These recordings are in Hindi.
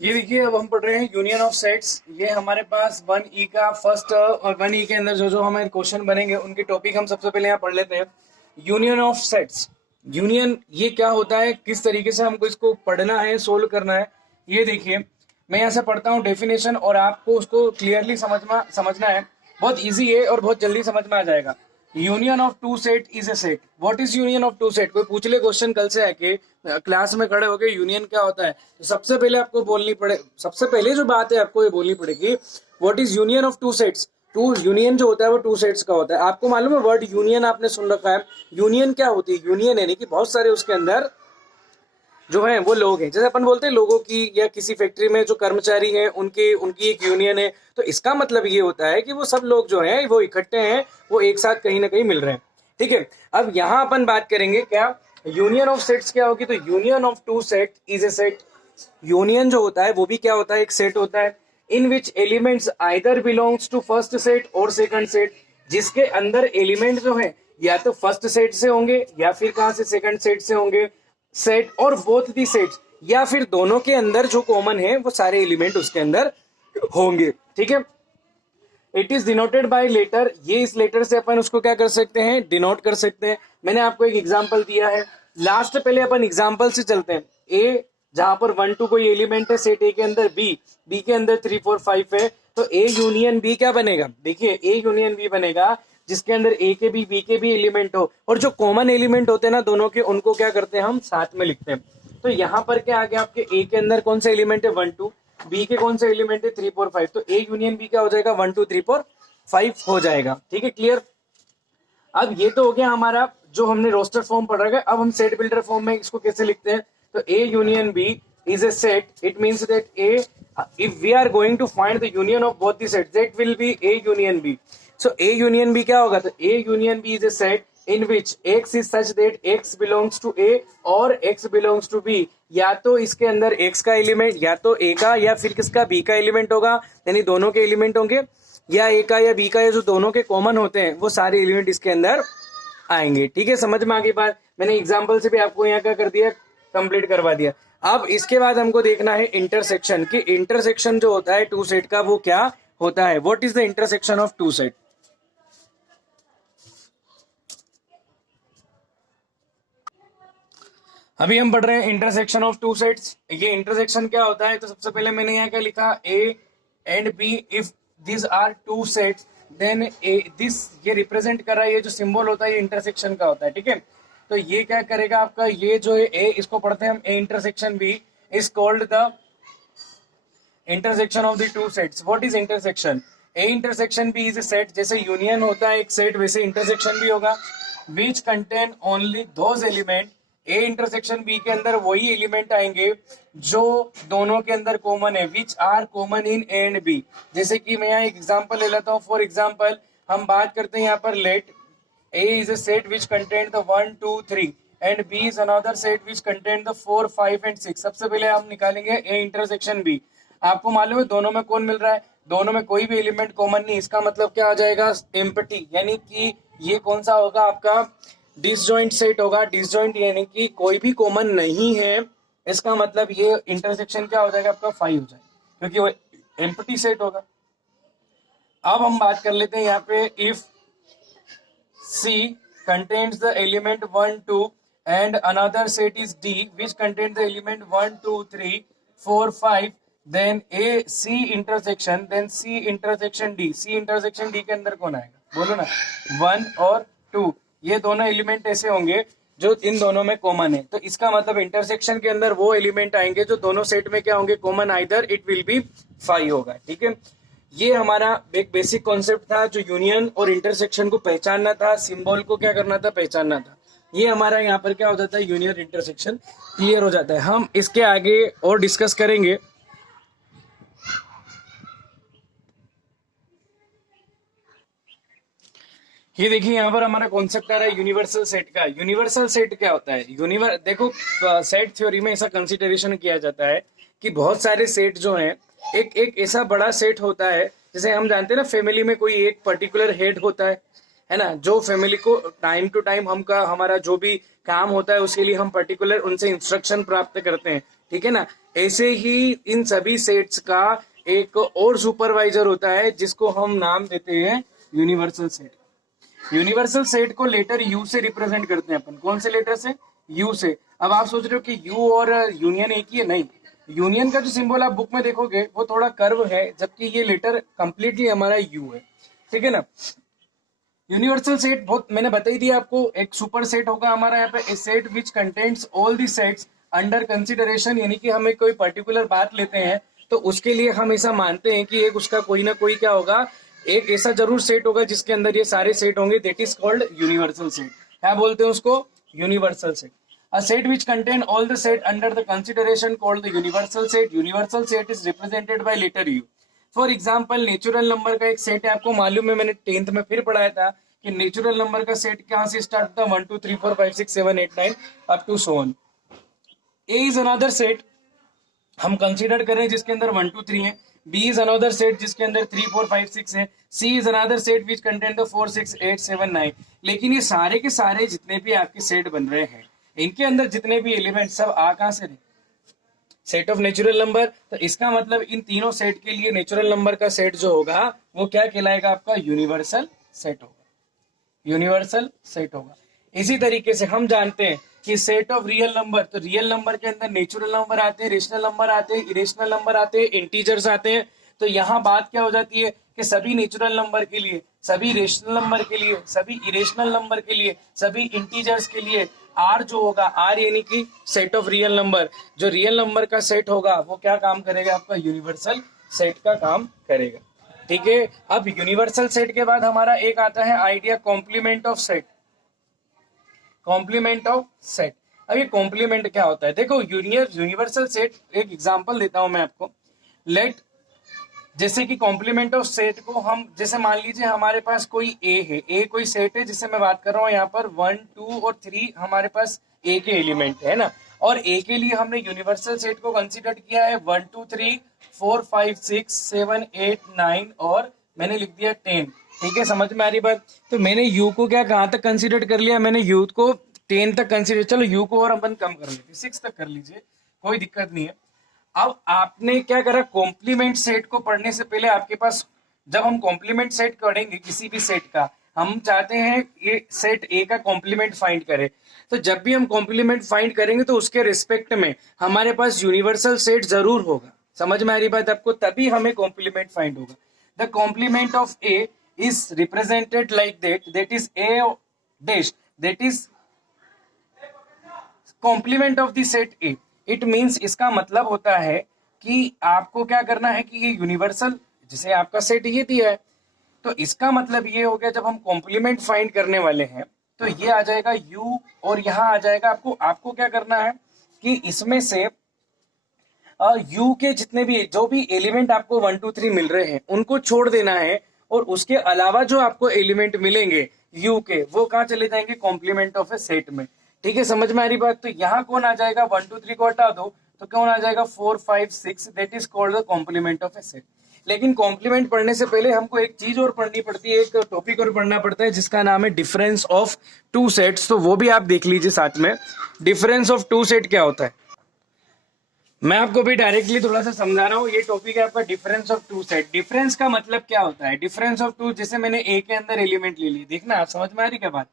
ये देखिए, अब हम पढ़ रहे हैं यूनियन ऑफ सेट्स। ये हमारे पास 1E का फर्स्ट और 1E के अंदर जो जो हमारे क्वेश्चन बनेंगे उनके टॉपिक हम सबसे पहले यहाँ पढ़ लेते हैं। यूनियन ऑफ सेट्स, यूनियन ये क्या होता है, किस तरीके से हमको इसको पढ़ना है, सोल्व करना है। ये देखिए, मैं यहाँ से पढ़ता हूँ डेफिनेशन और आपको उसको क्लियरली समझना है। बहुत इजी है और बहुत जल्दी समझ में आ जाएगा। Union of two set is a set. What is union of two set? कोई पूछ ले क्वेश्चन कल से आके क्लास में खड़े होके यूनियन क्या होता है, तो सबसे पहले जो बात है आपको ये बोलनी पड़ेगी, what is union of two sets. To union जो होता है वो टू सेट्स का होता है। आपको मालूम है वर्ड यूनियन आपने सुन रखा है। यूनियन क्या होती है? यूनियन यानी कि बहुत सारे उसके अंदर जो है वो लोग हैं। जैसे अपन बोलते हैं लोगों की, या किसी फैक्ट्री में जो कर्मचारी हैं उनकी उनकी एक यूनियन है। तो इसका मतलब ये होता है कि वो सब लोग जो हैं वो इकट्ठे हैं, वो एक साथ कहीं ना कहीं मिल रहे हैं। ठीक है, अब यहाँ अपन बात करेंगे क्या यूनियन ऑफ सेट्स क्या होगी। तो union of two set is a set. Union जो होता है वो भी क्या होता है, एक सेट होता है। In which elements either belongs to first set और सेकंड सेट, जिसके अंदर एलिमेंट जो है या तो फर्स्ट सेट से होंगे या फिर कहां से, सेकंड सेट से होंगे। सेट और बोथ दी सेट्स, या फिर दोनों के अंदर जो कॉमन है वो सारे एलिमेंट उसके अंदर होंगे। ठीक है, it is denoted by letter. ये इस लेटर से अपन उसको क्या कर सकते हैं, डिनोट कर सकते हैं। मैंने आपको एक एग्जांपल दिया है। लास्ट पहले अपन एग्जांपल से चलते हैं। ए जहां पर 1 2 कोई एलिमेंट है सेट ए के अंदर, बी के अंदर 3 4 5 है, तो ए यूनियन बी क्या बनेगा? देखिए, ए यूनियन बी बनेगा जिसके अंदर ए के भी बी के भी एलिमेंट हो, और जो कॉमन एलिमेंट होते हैं ना दोनों के, उनको क्या करते हैं हम साथ में लिखते हैं। तो यहाँ पर क्या आ गया आपके, ए के अंदर कौन सा एलिमेंट है 1 2, बी के कौन सा एलिमेंट है 3 4 5, तो ए यूनियन बी क्या हो जाएगा 1 2 3 4 5 हो जाएगा। ठीक है, क्लियर। अब ये तो हो गया हमारा जो हमने रोस्टर फॉर्म पढ़ रखा है। अब हम सेट बिल्डर फॉर्म में इसको कैसे लिखते हैं, तो A union B is a set. It means that A, if we are going to find the union of both the sets, that will be A union B. So A union B क्या होगा, तो A union B is a set in which X is such that X belongs to A और X belongs to B। या तो इसके अंदर X का एलिमेंट या तो A का या फिर किसका B का एलिमेंट होगा, यानी दोनों के एलिमेंट होंगे, या A का या B का, या जो दोनों के कॉमन होते हैं वो सारे एलिमेंट इसके अंदर आएंगे। ठीक है, समझ में आ गई बात। मैंने एग्जाम्पल से भी आपको यहाँ क्या कर दिया, कंप्लीट करवा दिया। अब इसके बाद हमको देखना है इंटरसेक्शन, कि इंटरसेक्शन जो होता है टू सेट का वो क्या होता है। What is the intersection of two set. अभी हम पढ़ रहे हैं इंटरसेक्शन ऑफ टू सेट्स। ये इंटरसेक्शन क्या होता है, तो सबसे पहले मैंने यहाँ क्या लिखा, A and B if this are two sets then A this, ये रिप्रेजेंट कर रहा है, ये जो सिंबल होता है ये इंटरसेक्शन का होता है। ठीक है, तो ये क्या करेगा आपका, ये जो है ए, इसको पढ़ते हैं हम A intersection B is called the intersection of the two sets. What is intersection, A intersection B is a set. जैसे यूनियन होता है एक सेट, वैसे इंटरसेक्शन भी होगा। Which contain only those element, A intersection B के अंदर वही एलिमेंट आएंगे जो दोनों के अंदर कॉमन है, which are common in A and B. जैसे कि मैं यहाँ एक एग्जांपल ले लेता हूँ। फॉर एग्जांपल हम बात करते हैं यहाँ पर, late A is a set which contain the 1 2 3 and B is another set which contain the 4 5 and 6। सबसे पहले हम निकालेंगे A इंटरसेक्शन B। आपको मालूम है दोनों में कौन मिल रहा है, दोनों में कोई भी एलिमेंट कॉमन नहीं। इसका मतलब क्या आ जाएगा, एम्प्टी, यानी कि ये कौन सा होगा आपका, डिसजॉइंट सेट होगा। डिसजॉइंट यानी कि कोई भी कॉमन नहीं है। इसका मतलब ये इंटरसेक्शन क्या हो जाएगा आपका 5 हो जाएगा, क्योंकि वो एम्प्टी सेट होगा। अब हम बात कर लेते हैं यहाँ पे, if C contains the element 1 2 and another set is D which contains the element 1 2 3 4 5, then A C intersection, then C intersection D। C intersection D के अंदर कौन आएगा, बोलो ना, 1 और 2, ये दोनों एलिमेंट ऐसे होंगे जो इन दोनों में कॉमन है। तो इसका मतलब इंटरसेक्शन के अंदर वो एलिमेंट आएंगे जो दोनों सेट में क्या होंगे, common, either it will be 5 होगा। ठीक है, ये हमारा एक बेसिक कॉन्सेप्ट था, जो यूनियन और इंटरसेक्शन को पहचानना था, सिंबल को क्या करना था, पहचानना था। ये हमारा यहाँ पर क्या हो जाता है, यूनियन इंटरसेक्शन क्लियर हो जाता है। हम इसके आगे और डिस्कस करेंगे। ये देखिए यहाँ पर हमारा कॉन्सेप्ट आ रहा है यूनिवर्सल सेट का। यूनिवर्सल सेट क्या होता है, देखो सेट थ्योरी में ऐसा कंसिडरेशन किया जाता है कि बहुत सारे सेट जो हैं, एक एक ऐसा बड़ा सेट होता है। जैसे हम जानते हैं ना, फैमिली में कोई एक पर्टिकुलर हेड होता है ना, जो फैमिली को टाइम टू टाइम हमारा जो भी काम होता है उसके लिए हम पर्टिकुलर उनसे इंस्ट्रक्शन प्राप्त करते हैं। ठीक है ना। ऐसे ही इन सभी सेट्स का एक और सुपरवाइजर होता है जिसको हम नाम देते हैं यूनिवर्सल सेट। यूनिवर्सल सेट को लेटर यू से रिप्रेजेंट करते हैं अपन। कौन से लेटर से? यू से। अब आप सोच रहे हो कि यू और यूनियन एक ही है? नहीं, यूनियन का जो सिंबल आप बुक में देखोगे वो थोड़ा कर्व है, जबकि ये लेटर कंप्लीटली हमारा यू है, ठीक है ना। यूनिवर्सल सेट बहुत मैंने बता ही दिया आपको। एक सुपर सेट होगा हमारा यहाँ पे, a set which contains all the sets under consideration, यानी कि हम एक कोई पर्टिकुलर बात लेते हैं तो उसके लिए हम ऐसा मानते हैं कि एक उसका कोई ना कोई क्या होगा, एक ऐसा जरूर सेट होगा जिसके अंदर ये सारे सेट होंगे, that is called universal set. क्या बोलते हैं उसको? Universal set. A set which contain all the set under the consideration called the universal set. Universal set is represented by letter U. For example natural number का एक सेट है, आपको मालूम है, मैंने 10th में फिर पढ़ाया था कि नेचुरल नंबर का सेट कहां से स्टार्ट होता है? 1 2 3 4 5 6 7 8 9 up to so on. A is another set हम कंसीडर कर रहे हैं जिसके अंदर 1 2 3 है। बी इज अनदर सेट जिसके अंदर 3 4 5 6 है। C is another set which contain the 4 6 8 7 9। लेकिन ये सारे के सारे जितने भी आपके सेट बन रहे हैं, इनके अंदर जितने भी एलिमेंट सब आ कहां से रहे? Set of natural number. तो इसका मतलब इन तीनों सेट के लिए नेचुरल नंबर का सेट जो होगा वो क्या कहलाएगा? आपका यूनिवर्सल सेट होगा, यूनिवर्सल सेट होगा। इसी तरीके से हम जानते हैं कि सेट ऑफ रियल नंबर, तो रियल नंबर के अंदर नेचुरल नंबर आते हैं, रेशनल नंबर आते हैं, इरेशनल नंबर आते हैं, इंटीजर्स आते हैं। तो यहाँ बात क्या हो जाती है कि सभी नेचुरल नंबर के लिए, सभी रेशनल नंबर के लिए, सभी इरेशनल नंबर के लिए, सभी इंटीजर्स के लिए आर जो होगा, आर यानी कि सेट ऑफ रियल नंबर, जो रियल नंबर का सेट होगा वो क्या काम करेगा? आपका यूनिवर्सल सेट का काम करेगा, ठीक है। अब यूनिवर्सल सेट के बाद हमारा एक आता है idea complement of set. Complement of set. अब ये कॉम्प्लीमेंट क्या होता है? देखो यूनिवर्सल सेट, एक एग्जांपल देता हूं मैं आपको। लेट, जैसे कि कॉम्प्लीमेंट ऑफ सेट को हम, जैसे मान लीजिए हमारे पास कोई ए है, ए कोई सेट है जिससे मैं बात कर रहा हूँ यहाँ पर 1 2 और 3 हमारे पास ए के एलिमेंट है ना, और ए के लिए हमने यूनिवर्सल सेट को कंसीडर किया है 1 2 3 4 5 6 7 8 9 और मैंने लिख दिया 10, ठीक है। समझ में आ रही बात? तो मैंने यू को क्या कहाँ तक कंसीडर कर लिया? मैंने यू को 10 तक कंसीडर, चलो यू को और अपन कम कर लेते, 6 तक कर लीजिए, कोई दिक्कत नहीं है। अब आपने क्या करा? कॉम्प्लीमेंट सेट को पढ़ने से पहले आपके पास, जब हम कॉम्प्लीमेंट सेट पढ़ेंगे किसी भी सेट का, हम चाहते हैं ये सेट ए का कॉम्प्लीमेंट फाइंड करे, तो जब भी हम कॉम्प्लीमेंट फाइंड करेंगे तो उसके रिस्पेक्ट में हमारे पास यूनिवर्सल सेट जरूर होगा। समझ में आ रही बात आपको? तभी हमें कॉम्प्लीमेंट फाइंड होगा। The complement of A is represented like that is A dash, that is complement of the set A. It means, इसका मतलब होता है कि आपको क्या करना है कि ये यूनिवर्सल, जैसे आपका सेट ये दिया है, तो इसका मतलब ये हो गया जब हम कॉम्प्लीमेंट फाइंड करने वाले हैं तो ये आ जाएगा यू और यहाँ आ जाएगा आपको क्या करना है कि इसमें से यू के जितने भी जो भी एलिमेंट आपको 1 2 3 मिल रहे हैं उनको छोड़ देना है, और उसके अलावा जो आपको एलिमेंट मिलेंगे यू के, वो कहाँ चले जाएंगे? कॉम्प्लीमेंट ऑफ ए सेट में, ठीक है। समझ में आ रही बात? तो यहाँ कौन आ जाएगा? 1 2 3 को हटा दो तो कौन आ जाएगा? 4 5 6, that is called the complement of a set. लेकिन कॉम्प्लीमेंट पढ़ने से पहले हमको एक चीज और पढ़नी पड़ती है, एक टॉपिक और पढ़ना पड़ता है जिसका नाम है डिफरेंस ऑफ टू सेट्स। तो वो भी आप देख लीजिए साथ में। डिफरेंस ऑफ टू सेट क्या होता है, मैं आपको भी डायरेक्टली थोड़ा सा समझा रहा हूँ। ये टॉपिक है आपका difference of two set. Difference का मतलब क्या होता है? डिफरेंस ऑफ टू, जैसे मैंने ए के अंदर एलिमेंट ले ली, देखना आप समझ में आ रही क्या बात?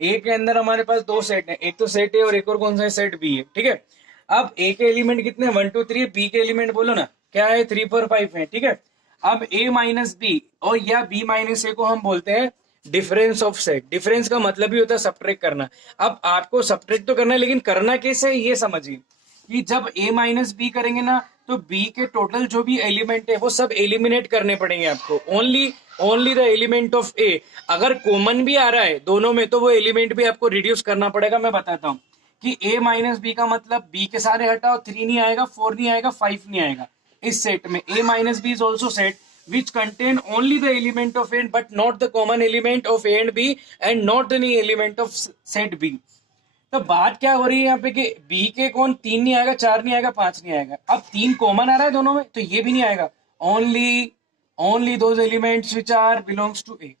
ए के अंदर हमारे पास दो सेट है, एक तो सेट ए और एक और कौन सा है? सेट बी है, ठीक है। अब ए के एलिमेंट कितने? 1 2 3, बी के एलिमेंट बोलो ना क्या है? 3 4 5 है, ठीक है। अब ए माइनस बी और या बी माइनस ए को हम बोलते हैं डिफरेंस ऑफ सेट। डिफरेंस का मतलब ही होता है सब्ट्रैक्ट करना। अब आपको सब्ट्रैक्ट तो करना है, लेकिन करना कैसे है ये समझिए कि जब a माइनस बी करेंगे ना तो b के टोटल जो भी एलिमेंट है वो सब एलिमिनेट करने पड़ेंगे आपको। Only the element of a, अगर कॉमन भी आ रहा है दोनों में तो वो एलिमेंट भी आपको रिड्यूस करना पड़ेगा। मैं बताता हूँ कि a माइनस बी का मतलब b के सारे हटाओ, 3 नहीं आएगा, 4 नहीं आएगा, 5 नहीं आएगा। इस सेट में a minus B is also set which contain only the element of a but not the common element of a and b and not any element of set b। तो बात क्या हो रही है यहाँ पे कि बी के कौन 3 नहीं आएगा, 4 नहीं आएगा, 5 नहीं आएगा। अब 3 कॉमन आ रहा है दोनों में तो ये भी नहीं आएगा। Only those elements which are belongs to A,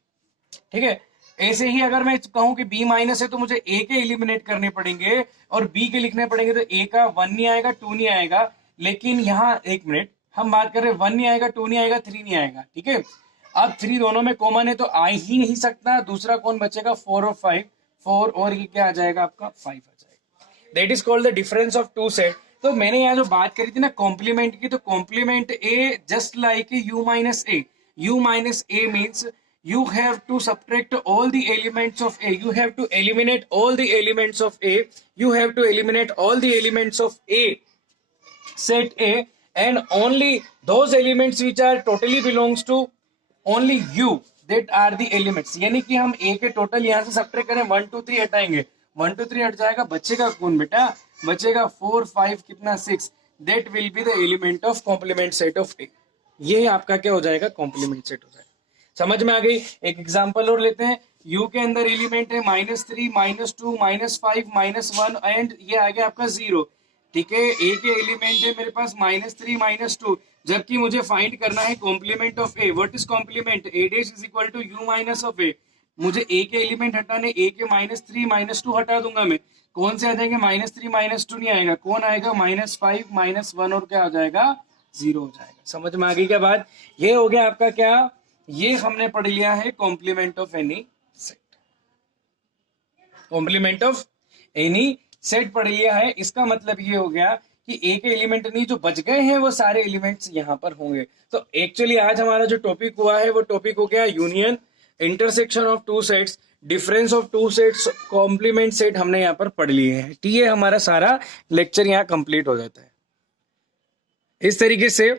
ठीक है। ऐसे ही अगर मैं कहूं कि बी माइनस है तो मुझे ए के एलिमिनेट करने पड़ेंगे और बी के लिखने पड़ेंगे, तो ए का 1 नहीं आएगा, 2 नहीं आएगा। लेकिन यहाँ एक मिनट, हम बात कर रहे हैं 1 नहीं आएगा, 2 नहीं आएगा, 3 नहीं आएगा, ठीक है। अब 3 दोनों में कॉमन है तो आ ही नहीं सकता, दूसरा कौन बचेगा, 4 और 5, 4 और ये क्या आ जाएगा आपका 5 आ जाएगा। That is called the difference of two set. तो मैंने यहाँ जो बात करी थी ना कॉम्प्लीमेंट की, तो complement A just like U minus A, u minus a means you have to subtract all the elements of a, you have to eliminate all the elements of a, you have to eliminate all the elements of a set a, and only those elements which are totally belongs to only you, that are the elements। यानी कि हम a के टोटल यहां से सब्ट्रैक्ट करें 1 2 3 हटाएंगे, 1 2 3 हट जाएगा, बचेगा कौन बेटा, बचेगा 4 5 कितना 6, that will be the element of complement set of a। ये आपका क्या हो जाएगा, कॉम्प्लीमेंट सेट हो जाएगा। समझ में आ गई। एक एग्जांपल और लेते हैं। u के अंदर एलिमेंट है -3 -2 -5 -1 एंड ये आ गया आपका 0, ठीक है। a के एलिमेंट है मेरे पास -3 -2, जबकि मुझे फाइंड करना है complement of a। What is complement, a dash is equal to u minus of a। मुझे a के एलिमेंट हटाने, a के -3 -2 हटा दूंगा मैं, कौन से आ जाएंगे, -3 -2 नहीं आएगा, कौन आएगा, -5 -1 और क्या आ जाएगा, 0 हो जाएगा। समझ में आ गई क्या बात। ये हो गया आपका क्या, ये हमने पढ़ लिया है complement of any set, complement of any set पढ़ लिया है। इसका मतलब ये हो गया कि ए के एलिमेंट नहीं, जो बच गए हैं वो सारे एलिमेंट्स यहाँ पर होंगे। तो एक्चुअली आज हमारा जो टॉपिक हुआ है वो टॉपिक हो गया union, intersection of two sets, difference of two sets, complement set हमने यहाँ पर पढ़ लिए हैं। ठीक है, हमारा सारा लेक्चर यहाँ कंप्लीट हो जाता है। इस तरीके से